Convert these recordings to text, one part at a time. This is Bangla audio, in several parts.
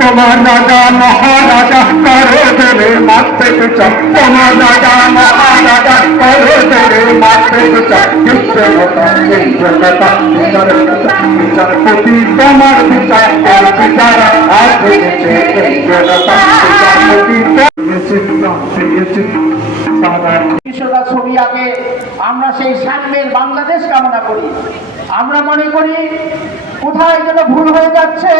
তোমার রাজা মহারাজা দেবে তোমার রাজা মহারাজা দেবে তোমার বিশ্বটা ছবি আঁকে। আমরা সেই সাম্যের বাংলাদেশ কামনা করি। আমরা মনে করি কোথায় যেন ভুল হয়ে যাচ্ছে।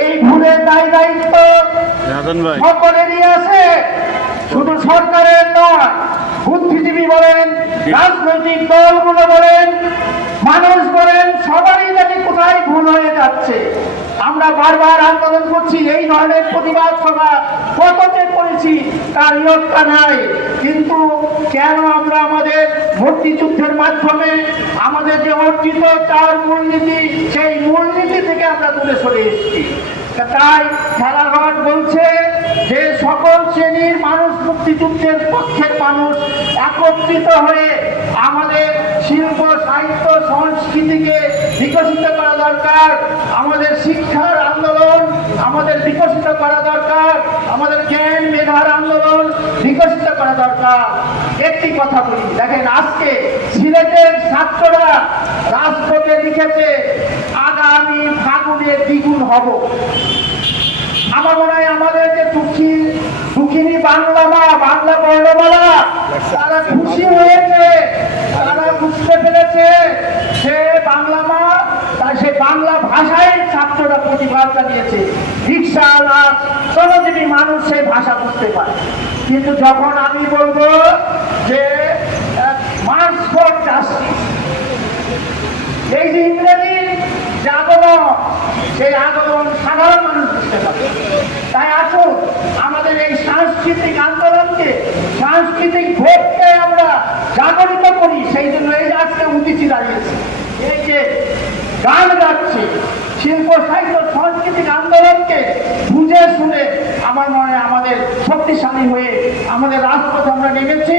এই ভুলের দায় দায়িত্ব সকলেরই আছে। শুধু সরকারের নয় বুদ্ধিজীবী বলেন রাজনৈতিক দলগুলো বলেন মানুষ বলেন সবারই নাকি কোথায় ভুল হয়ে যাচ্ছে। আমরা বারবার আন্দোলন করছি এই ধরনের প্রতিবাদ সভা কততে করেছি তার ইয়ত্তা নাই। কিন্তু কেন আমরা আমাদের মুক্তিযুদ্ধের মাধ্যমে আমাদের যে অর্জিত চার মূলনীতি, সেই মূলনীতি থেকে আমরা দূরে সরে এসেছি। তাই খেলাঘর বলছে যে সকল শ্রেণির মানুষ মুক্তিযুদ্ধের পক্ষের মানুষ একত্রিত হয়ে আমাদের শিল্প, সাহিত্য, সংস্কৃতিকে বিকশিত করা দরকার, আমাদের শিক্ষার আন্দোলন আমাদের বিকশিত করা দরকার আমাদের জ্ঞান মেধার আন্দোলন বিকশিত করা দরকার। একটি কথা বলি। দেখেন, আজকে সিলেটের ছাত্ররা রাজপথে লিখেছে, আগামী ফাগুনে দ্বিগুণ হব। আমার মনে হয় আমাদের যে দুঃখী, দুঃখিনী বাংলা মা, বাংলা বর্ণমালা, তারা খুশি হয়েছে, তারা বুঝতে পেরেছে, সে বাংলা মা তাই সে বাংলা ভাষায় ছাত্ররা প্রতিবাদ জানিয়েছে। রিক্সা লাশ শ্রমজীবী মানুষ সেই ভাষা বুঝতে পারে। কিন্তু যখন আমি বলব যে এই যে ইংরেজি আগমন, সেই সাধারণ মানুষ বুঝতে পারে। তাই আসুন, আমাদের এই সাংস্কৃতিক আন্দোলনকে, সাংস্কৃতিক ভোটকে আমরা জাগরিত করি। সেই জন্য এই আজকে উদিচি দাঁড়িয়েছে, এই যে গান শিল্প সাহিত্য সাংস্কৃতিক আন্দোলনকে বুঝে শুনে আমার মনে আমাদের শক্তিশালী হয়ে আমাদের রাজপথে আমরা নেমেছি,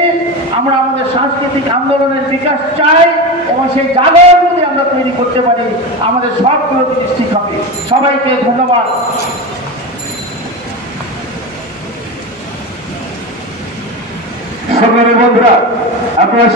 আমরা আমাদের সাংস্কৃতিক আন্দোলনের বিকাশ চাই এবং সেই জাগরণ যদি আমরা তৈরি করতে পারি, আমাদের সবগুলো জিনিস ঠিক হবে। সবাইকে ধন্যবাদ। বন্ধুরা, আপনারা